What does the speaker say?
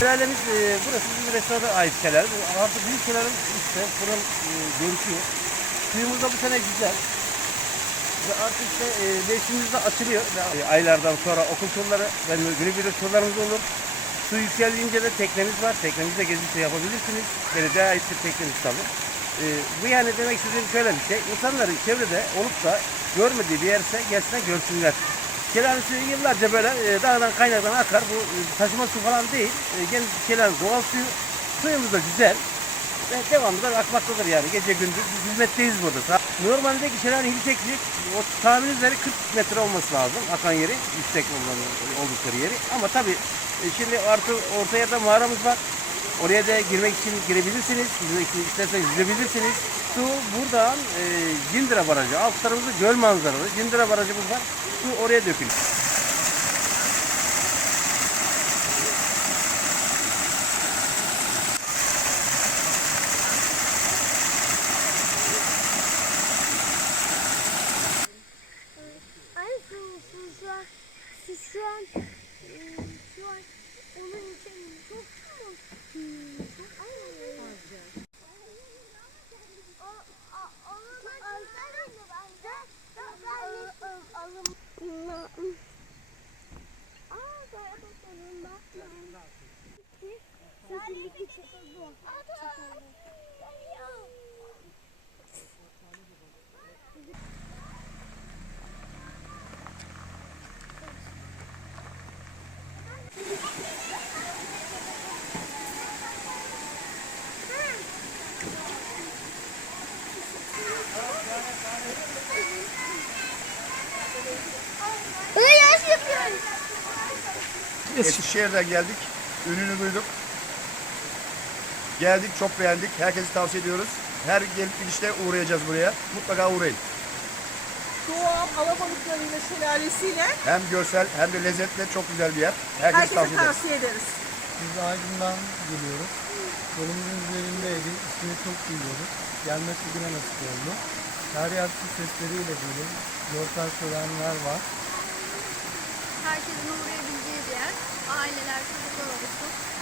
Şelalemiz e, burası bizim restorana ait şelale. Artık büyük şelalenin üstte fırın e, görüküyor. Suyumuz da bu sene güzel. Ve artık işte e, mevsimimiz de açılıyor. E, aylardan sonra okul turları ve günübirlik turlarımız olur. Su yükseldiğince de teknemiz var. Teknemizde gezisi yapabilirsiniz. Belediye ait bir teknemiz tabii. E, bu yani demek istediğim şöyle bir şey. İnsanların çevrede olup da görmediği bir yerse gelsinler görsünler. Şelale suyu yıllarca böyle e, dağdan kaynaktan akar. Bu e, taşıma su falan değil. E, gene şelale doğal suyu. Suyumuz da güzel. Ve devamlı da akmaktadır yani. Gece gündüz biz hizmetteyiz burada. Normaldeki şelale yükseklik o tahmin üzeri 40 metre olması lazım akan yeri. Yüksek olan oldukları yeri. Ama tabii e, şimdi artı ortaya da mağaramız var. Oraya da girmek için girebilirsiniz. Yüzmek isterseniz yüzebilirsiniz. Su buradan e, Cindira Barajı. Alt tarafımızda göl manzaralı. Cindira Barajımız var. Su oraya dökülüyor. Eskişehir'den geldik. Ününü duyduk. Geldik, çok beğendik. Herkese tavsiye ediyoruz. Her gelip gidişte uğrayacağız buraya. Mutlaka uğrayın. Doğal alabalıklarıyla şelalesiyle Hem görsel hem de lezzetli çok güzel bir yer. Herkese herkese tavsiye ederiz. tavsiye ederiz. Biz Aydın'dan geliyoruz. Yolumuzun üzerindeydi. İsmini çok duyuyoruz. Gelmek bugüne nasip oldu. Her yer su sesleriyle dolu. Yortar söylenler var. Herkesin uğrayabileceği bir yer. Aileler, çocuklar olsun.